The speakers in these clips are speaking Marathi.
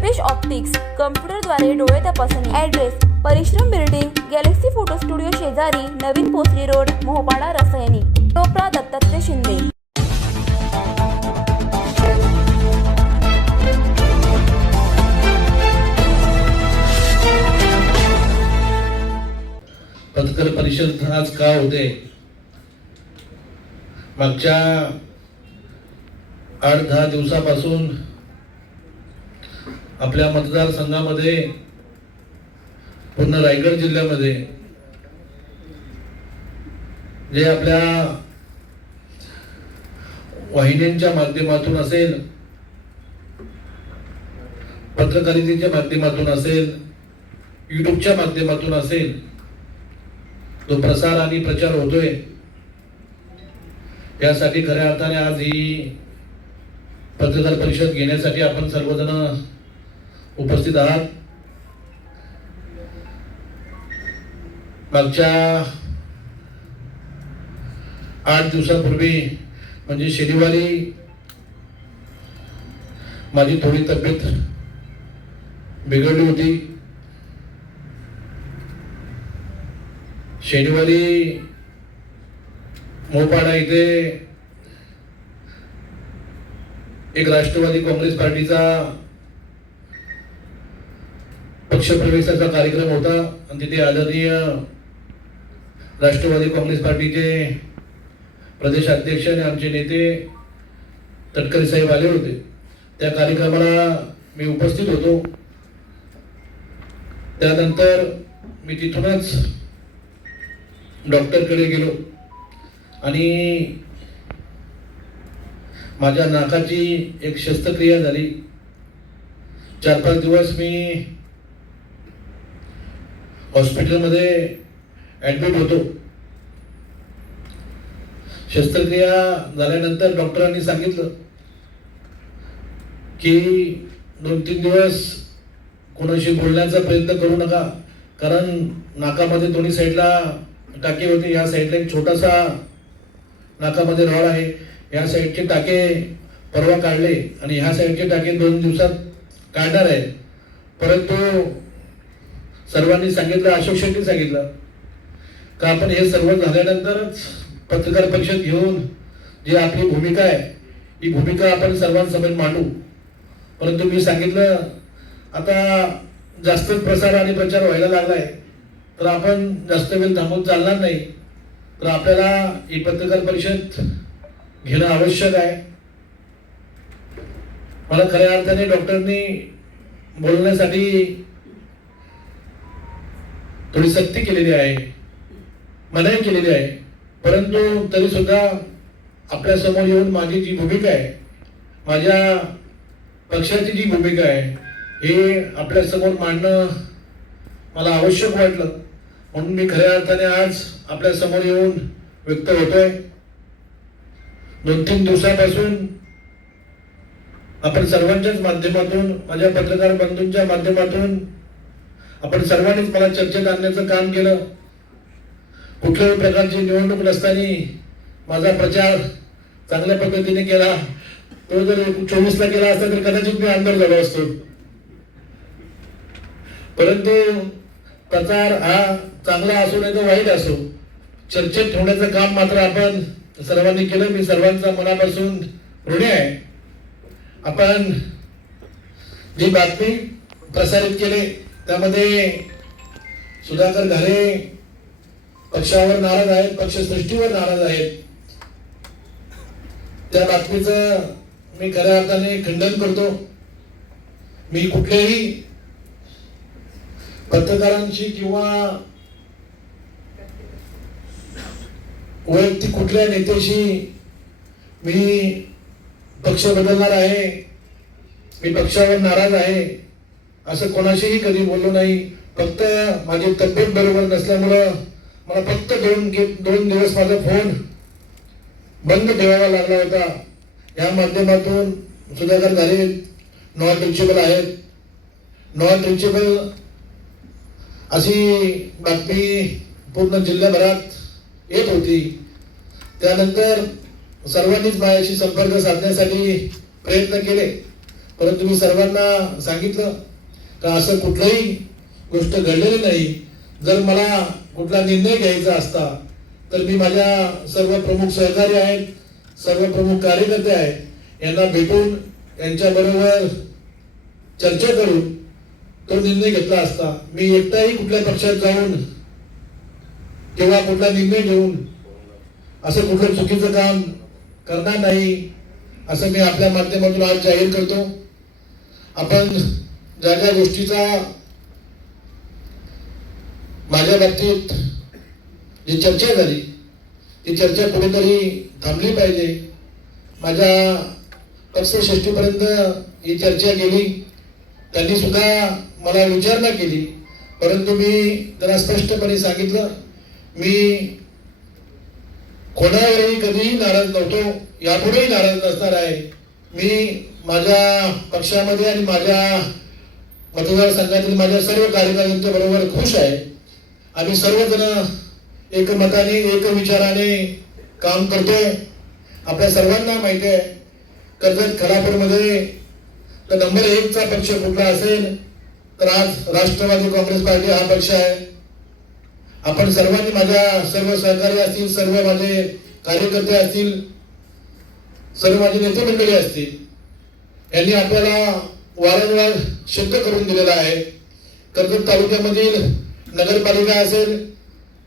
दीपेश ऑप्टिक्स, कम्प्युटरद्वारे डोळे तपासणी. ॲड्रेस: परिश्रम बिल्डिंग, गॅलेक्सी फोटो स्टुडिओ शेजारी, नवीन पोसरी रोड, मोहपाडा, रसायनी. टोपरा दत्तात्रय शिंदे. पत्रकार परिषद आज का होते? मागच्या 8-10 दिवसापासून आपल्या मतदारसंघामध्ये, पूर्ण रायगड जिल्ह्यामध्ये जे आपल्या वाहिन्यांच्या माध्यमातून असेल, पत्रकारितेच्या माध्यमातून असेल, युट्यूबच्या माध्यमातून असेल, तो प्रसार आणि प्रचार होतोय. यासाठी खऱ्या अर्थाने आज ही पत्रकार परिषद घेण्यासाठी आपण सर्वजण उपस्थित आहात. मागच्या 8 दिवसांपूर्वी म्हणजे शनिवारी माझी थोडी तब्येत बिघडली होती. शनिवारी मोहपाडा इथे एक राष्ट्रवादी काँग्रेस पार्टीचा पक्षप्रवेशाचा कार्यक्रम होता आणि तिथे आदरणीय राष्ट्रवादी काँग्रेस पार्टीचे प्रदेश अध्यक्ष आणि आमचे नेते तटकरे साहेब आले होते. त्या कार्यक्रमाला मी उपस्थित होतो. त्यानंतर मी तिथूनच डॉक्टरकडे गेलो आणि माझ्या नाकाची एक शस्त्रक्रिया झाली. 4-5 दिवस मी हॉस्पिटलमध्ये ॲडमिट होतो. शस्त्रक्रिया झाल्यानंतर डॉक्टरांनी सांगितलं की 2-3 दिवस कोणाशी बोलण्याचा प्रयत्न करू नका, कारण नाकामध्ये दोन्ही साईडला टाके होते. या साईडला एक छोटासा नाकामध्ये रॉड आहे. या साईडचे टाके परवा काढले आणि ह्या साईडचे टाके 2 दिवसात काढणार आहे. परंतु सर्वांनी सांगितलं, अशोक शेट्टी सांगितलं का आपण हे सर्व झाल्यानंतरच पत्रकार परिषद घेऊन जी आपली भूमिका आहे ही भूमिका आपण सर्वांसमोर मांडू. परंतु मी सांगितलं आता जास्तच प्रसार आणि प्रचार व्हायला लागलाय तर आपण जास्त वेळ थांबून चालणार नाही. तर आपल्याला ही पत्रकार परिषद घेणं आवश्यक आहे. मला खऱ्या अर्थाने डॉक्टरनी बोलण्यासाठी थोडी सक्ती केलेली आहे, मनाई केलेली आहे. परंतु तरी सुद्धा आपल्या समोर येऊन माझी जी भूमिका आहे, माझ्या पक्षाची जी भूमिका आहे हे आपल्या समोर मांडणं मला आवश्यक वाटलं. म्हणून मी खऱ्या अर्थाने आज आपल्या समोर येऊन व्यक्त होतोय. 2-3 दिवसापासून आपण सर्वांच्याच माध्यमातून, माझ्या पत्रकार बंधूंच्या माध्यमातून आपण सर्वांनीच मला चर्चेत आणण्याचं काम केलं. कुठल्याही प्रकारची निवडणूक नसताना माझा प्रचार चांगल्या पद्धतीने केला. तो जर 24ला केला असता तर कदाचित मी आमदार झालो असतो. परंतु प्रचार हा चांगला असो नाही तर वाईट असो, चर्चेत ठेवण्याचं काम मात्र आपण सर्वांनी केलं. मी सर्वांचा मनापासून ऋणी आहे. आपण जी बातमी प्रसारित केली त्यामध्ये सुधाकर घारे पक्षावर नाराज आहेत, पक्षसृष्टीवर नाराज आहेत. त्या बातमीचं मी खऱ्या अर्थाने खंडन करतो. मी कुठल्याही पत्रकारांशी किंवा वैयक्तिक कुठल्या नेत्याशी मी पक्ष बदलणार आहे, मी पक्षावर नाराज आहे असं कोणाशीही कधी बोललो नाही. फक्त माझी तब्येत बरोबर नसल्यामुळं मला फक्त 2 दिवस माझा फोन बंद ठेवावा लागला होता. या माध्यमातून सुधाकर घारे नॉट रिचेबल आहेत. नॉट रिचेबल अशी बातमी पूर्ण जिल्ह्याभरात येत होती. त्यानंतर सर्वांनीच माझ्याशी संपर्क साधण्यासाठी प्रयत्न केले, परंतु मी सर्वांना सांगितलं का असं कुठलंही गोष्ट घडलेली नाही. जर मला कुठला निर्णय घ्यायचा असता तर मी माझ्या सर्व प्रमुख सहकारी आहेत, सर्व प्रमुख कार्यकर्ते आहेत, यांना भेटून यांच्याबरोबर चर्चा करून तो निर्णय घेतला असता. मी एकटाही कुठल्या पक्षात जाऊन किंवा कुठला निर्णय घेऊन असं कुठलं चुकीचं काम करणार नाही, असं मी आपल्या माध्यमातून आज जाहीर करतो. आपण ज्या ज्या गोष्टीचा माझ्या बाबतीत जी चर्चा झाली ती चर्चा कुठेतरी थांबली पाहिजे. माझ्या पक्षश्रेष्ठीपर्यंत ही चर्चा गेली, त्यांनी सुद्धा मला विचारणा केली, परंतु मी त्यांना स्पष्टपणे सांगितलं मी कोणावरही कधीही नाराज नव्हतो, यापुढेही नाराज नसणार आहे. मी माझ्या पक्षामध्ये आणि माझ्या मतदारसंघातील माझ्या सर्व कार्यकर्त्यांच्या बरोबर खुश आहे. आम्ही सर्वजण एकमताने एक विचाराने काम करतोय. आपल्या सर्वांना माहिती आहे कर्जत खालापूरमध्ये तर नंबर 1 चा पक्ष कुठला असेल तर आज राष्ट्रवादी काँग्रेस पार्टी हा पक्ष आहे. आपण सर्वांनी, माझ्या सर्व सहकारी असतील, सर्व माझे कार्यकर्ते असतील, सर्व माझे नेते मंडळी असतील, यांनी आपल्याला वारंवार सिद्ध करून दिलेला आहे. कर्जत तालुक्यामधील नगरपालिका असेल,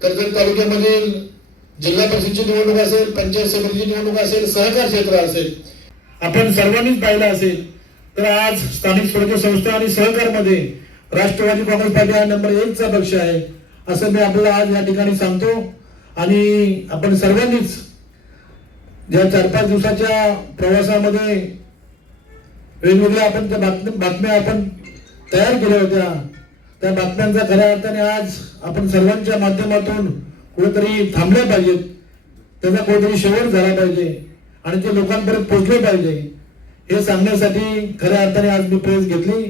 कर्जत तालुक्यामधील जिल्हा परिषदेची निवडणूक असेल, पंचायत समितीची निवडणूक असेल, सहकार क्षेत्र असेल, आपण सर्वांनीच पाहिलं असेल तर आज स्थानिक स्वराज्य संस्था आणि सहकारमध्ये राष्ट्रवादी काँग्रेस पार्टी हा नंबर 1 चा पक्ष आहे, असं मी आपल्याला आज या ठिकाणी सांगतो. आणि आपण सर्वांनीच ज्या 4-5 दिवसाच्या प्रवासामध्ये वेगवेगळ्या आपण त्या बातम्या आपण तयार केल्या होत्या, त्या बातम्यांचा खऱ्या अर्थाने आज आपण सर्वांच्या माध्यमातून कुठेतरी थांबल्या पाहिजेत, त्याचा कुठेतरी शेवट झाला पाहिजे आणि ते लोकांपर्यंत पोहोचले पाहिजे, हे सांगण्यासाठी खऱ्या अर्थाने आज मी प्रेस घेतली.